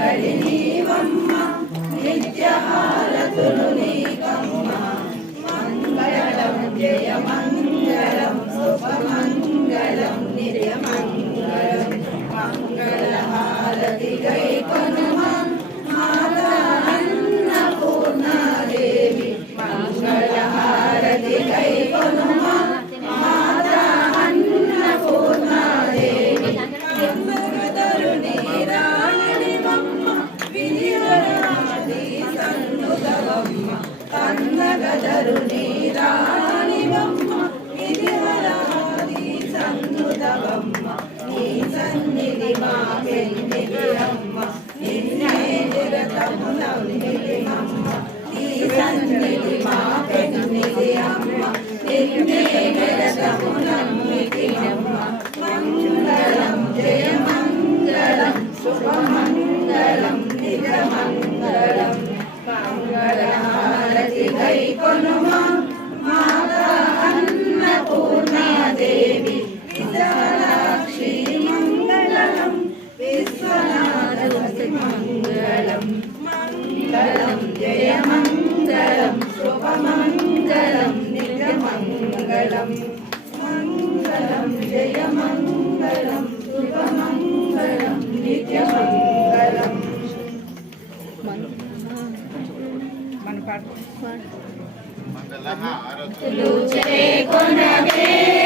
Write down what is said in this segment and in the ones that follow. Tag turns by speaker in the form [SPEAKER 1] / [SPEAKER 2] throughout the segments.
[SPEAKER 1] వెంబడి నీవమ్మ నిత్యహారతులు నీకమ్మ మంగళం జయమంగళం Amen. Amen. కొనవే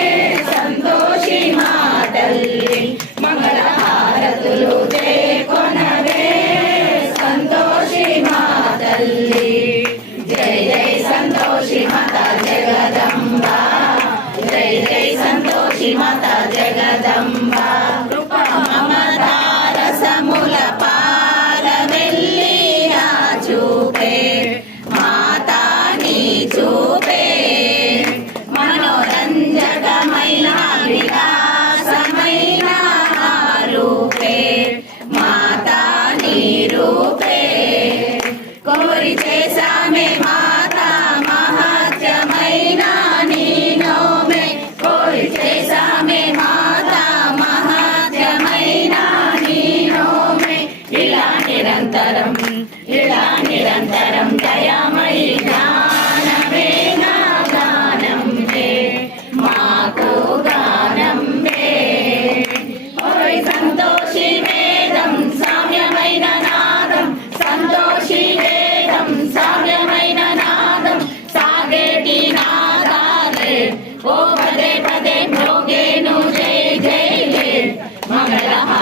[SPEAKER 1] Mau?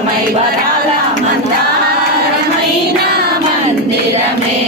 [SPEAKER 1] మందిరమై వరాల మందారమైన మందిరమే.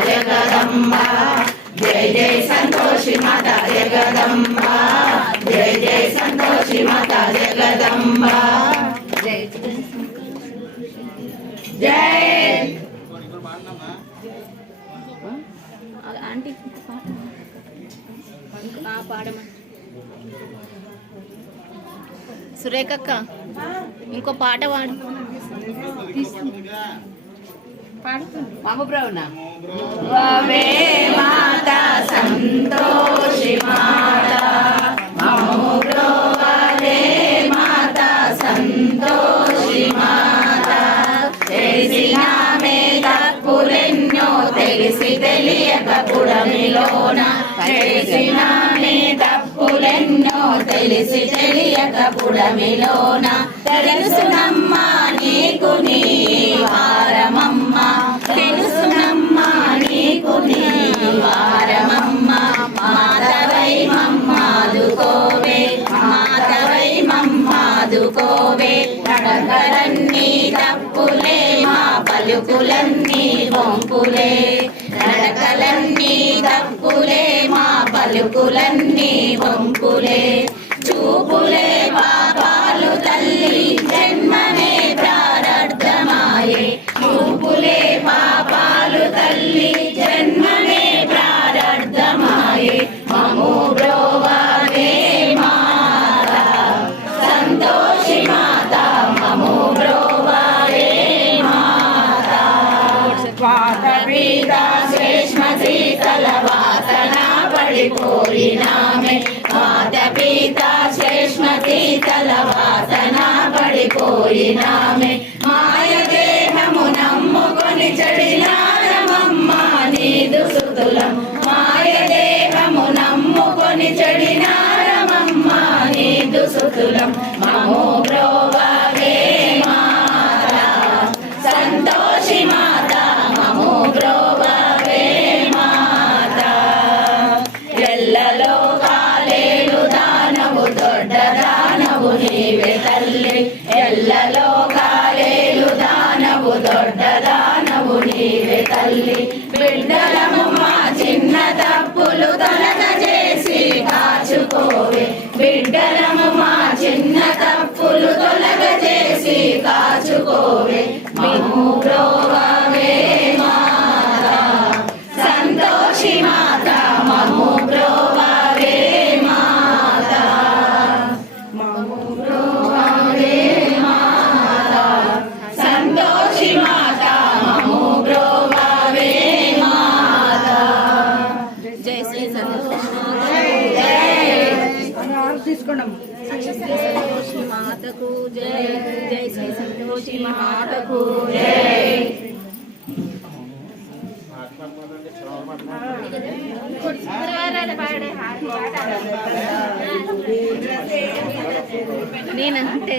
[SPEAKER 1] జగదంబ
[SPEAKER 2] జయ. సురేఖక్క ఇంకో పాట వాడు
[SPEAKER 1] మాము బ్రౌనా వవే మాత సంతోషి మాత. మము బ్రోవరే మాత సంతోషి మాత. చేసిన మే తప్పులెన్నో తెలిసి తెలియక పుడమిలోన చేసిన మే తప్పులెన్నో తెలిసి తెలియక పుడమిలోన తెలుసునమ్మా పలుకులన్నీ వంపులే నడకలన్నీ తప్పులే మా పలుకులన్నీ వంపులే. చూపులే పాపాలు తల్లి పడిపోయినామే వాత పీత శ్రేష్మ శీతల వాసన పడిపోయినామే. దానవు దొడ్డ దానవు నీవే తల్లి. బిడ్డలము మా చిన్న తప్పులు తొలగ చేసి కాచుకోవే. బిడ్డలము మా చిన్న తప్పులు తొలగ చేసి కాచుకోవే. మము మాతకు నేనంటే